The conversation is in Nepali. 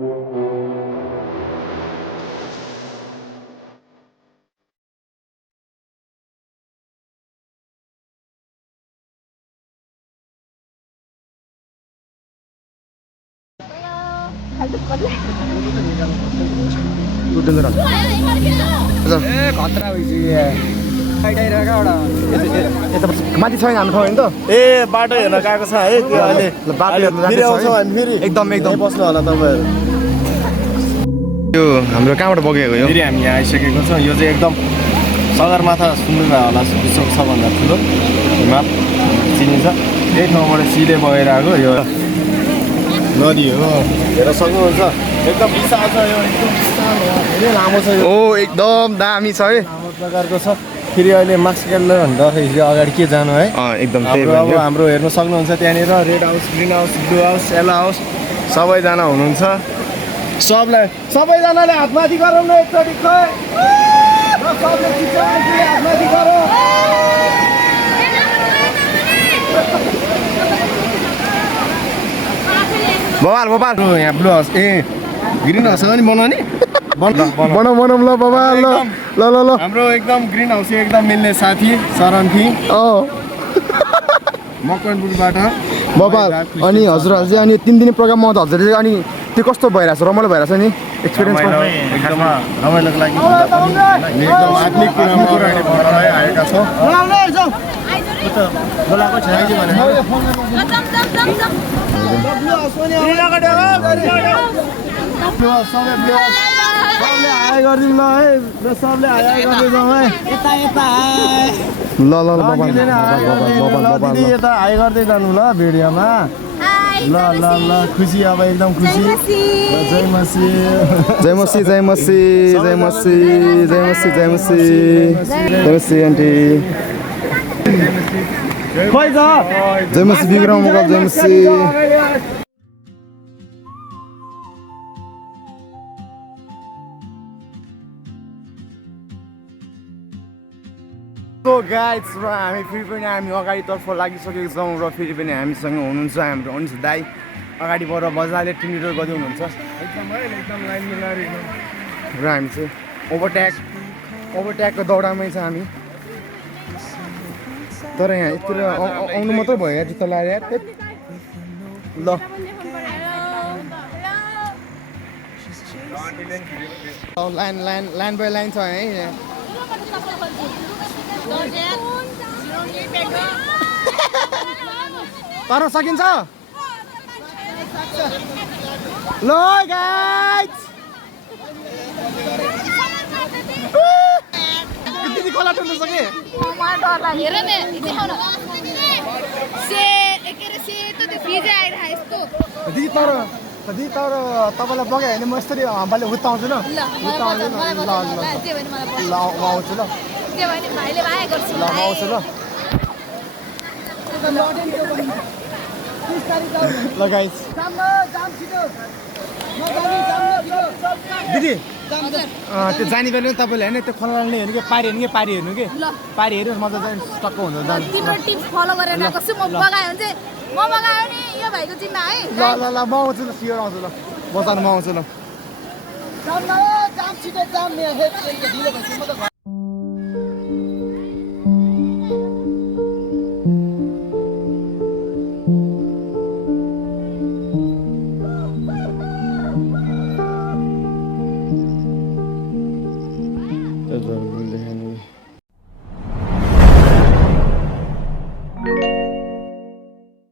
माथि छैन हाम्रो ठाउँ होइन त ए बाटो हेर्न गएको छ है त्यो अहिले फेरि आउँछौँ हामी फेरि एकदम बस्नु होला तपाईँहरू यो हाम्रो कहाँबाट बगेको यो फेरि हामी यहाँ आइसकेको छौँ यो चाहिँ एकदम सगरमाथा सुन्नुभयो होला विश्वको सबभन्दा ठुलो हिमाल चिनिन्छ यही ठाउँबाट सिधै बगेर आएको यो नदी हो हेर्न सक्नुहुन्छ एकदम विशाल छ यो एकदम विशाल हो धेरै लामो छ यो ओ एकदम दामी छ है लामो प्रकारको छ फेरि अहिले मास्क केल्लो भन्दाखेरि अगाडि के जानु है एकदम अब हाम्रो हेर्न सक्नुहुन्छ त्यहाँनिर red house green house blue house yellow house सबैजना हुनुहुन्छ सबैजनाले हातमाथि गरौँ न एकचोटि खै सबले हातमाथि गरौँ बबाल यहाँ ब्लू हाउस ए ग्रिन हाउस पनि बनाउने बनाऊ ल बाबा ल हाम्रो एकदम ग्रिन हाउस एकदम मिल्ने साथी शरणथी मकवानपुरबाट बबाल अनि हजुरहरू चाहिँ अनि 3 दिने प्रोग्राममा त हजुरले अनि त्यो कस्तो भइरहेछ रमाइलो भइरहेछ नि एक्सपिरियन्स एकदम रमाइलोको लागि एकदम आत्मिक कुरामा आएका छौँ सबले हाई गरिदिउँ ल है सबले हाई गरिदिउँ है ल बबाल यता हाई गर्दै जानु ल भिडियोमा ल ल ल खुसी अब एकदम खुसी जय मसी जय मसी जय मसी जय मसी जय मसी जय मसी जय मसी आन्टी खोइ त जय मसी विक्रम मुगल जय मसी So guys, हामी फेरि पनि हामी अगाडितर्फ लागिसकेको छौँ र फेरि पनि हामीसँग हुनुहुन्छ हाम्रो अनिस दाई अगाडिबाट मजाले टिनिटर गर्दै हुनुहुन्छ एकदम लाइन मिलाएर र हामी चाहिँ ओभरट्याकको दौडामै छ हामी तर यहाँ यतिर आउनु मात्रै भयो यार जुत्ता लगाएर यार ल लाइन बाई लाइन छ है यहाँ तर सकिन्छ ल गाइज दिदी खोला टुल्नु सके हेर न देखाउन दिदी तर तपाईँलाई बगायो भने म यसरी हम्बाले हुत्ताउँछु ल ल आउँछु ल ल आउँछु ल ल गाइस दिदी त्यो जाने बेला तपाईँले होइन त्यो खोलाले हेर्नु कि पारी हेर्नु कि पारी हेर्नु कि पारी हेर्नु मजा जाने टक्क हुन्छ तिम्रो टिप्स फलो गरेर गएको छु म बगायो भने चाहिँ म बगायो नि यो भाइको जिम्मा है ल म आउँछु ल सियर आउँछु ल बजारमा आउँछु ल